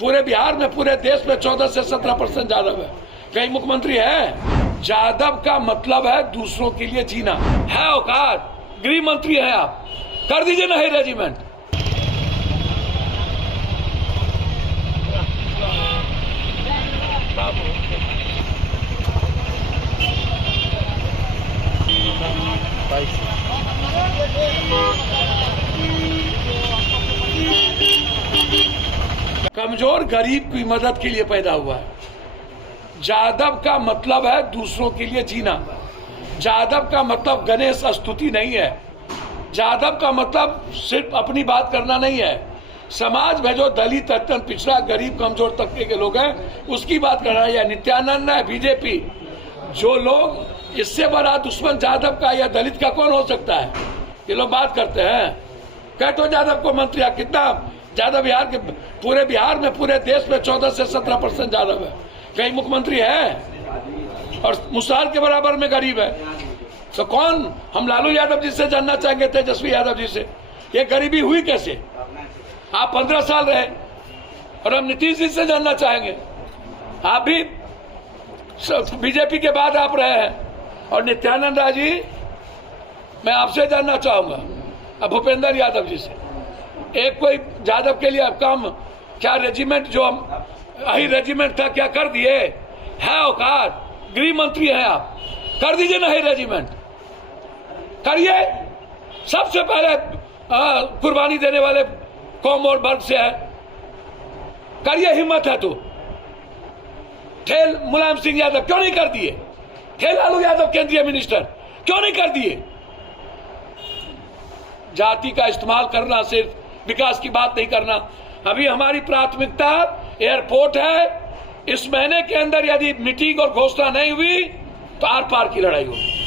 पूरे बिहार में, पूरे देश में 14 से 17% यादव है। कहीं मुख्यमंत्री है? यादव का मतलब है दूसरों के लिए जीना है। औकात, गृह मंत्री है आप, कर दीजिए ना रेजिमेंट। कमजोर गरीब की मदद के लिए पैदा हुआ है। यादव का मतलब है दूसरों के लिए जीना। यादव का मतलब गणेश स्तुति नहीं है। यादव का मतलब सिर्फ अपनी बात करना नहीं है। समाज में जो दलित, अत्यंत पिछड़ा, गरीब, कमजोर तबके के लोग हैं उसकी बात कर रहा है। नित्यानंद है, बीजेपी, जो लोग, इससे बड़ा दुश्मन यादव का या दलित का कौन हो सकता है? ये लोग बात करते हैं। कैटो यादव को मंत्री, कितना यादव बिहार के, पूरे बिहार में, पूरे देश में 14 से 17% यादव है। कहीं मुख्यमंत्री है? और मुसार के बराबर में गरीब है। तो कौन? हम लालू यादव जी से जानना चाहेंगे, तेजस्वी यादव जी से, ये गरीबी हुई कैसे? आप 15 साल रहे। और हम नीतीश जी से जानना चाहेंगे, आप भी बीजेपी के बाद आप रहे हैं। और नित्यानंद राय जी, मैं आपसे जानना चाहूंगा, अब भूपेंद्र यादव जी से, एक कोई यादव के लिए काम, क्या रेजिमेंट, जो हम यही रेजिमेंट था, क्या कर दिए? है औकात, गृह मंत्री हैं आप, कर दीजिए ना रेजिमेंट, करिए। सबसे पहले कुर्बानी देने वाले कौम और वर्ग से है, करिए, हिम्मत है तो। ठेल मुलायम सिंह यादव क्यों नहीं कर दिए? ठेल लालू यादव केंद्रीय मिनिस्टर क्यों नहीं कर दिए? जाति का इस्तेमाल करना, सिर्फ विकास की बात नहीं करना। अभी हमारी प्राथमिकता एयरपोर्ट है। इस महीने के अंदर यदि मीटिंग और घोषणा नहीं हुई तो आर पार की लड़ाई होगी।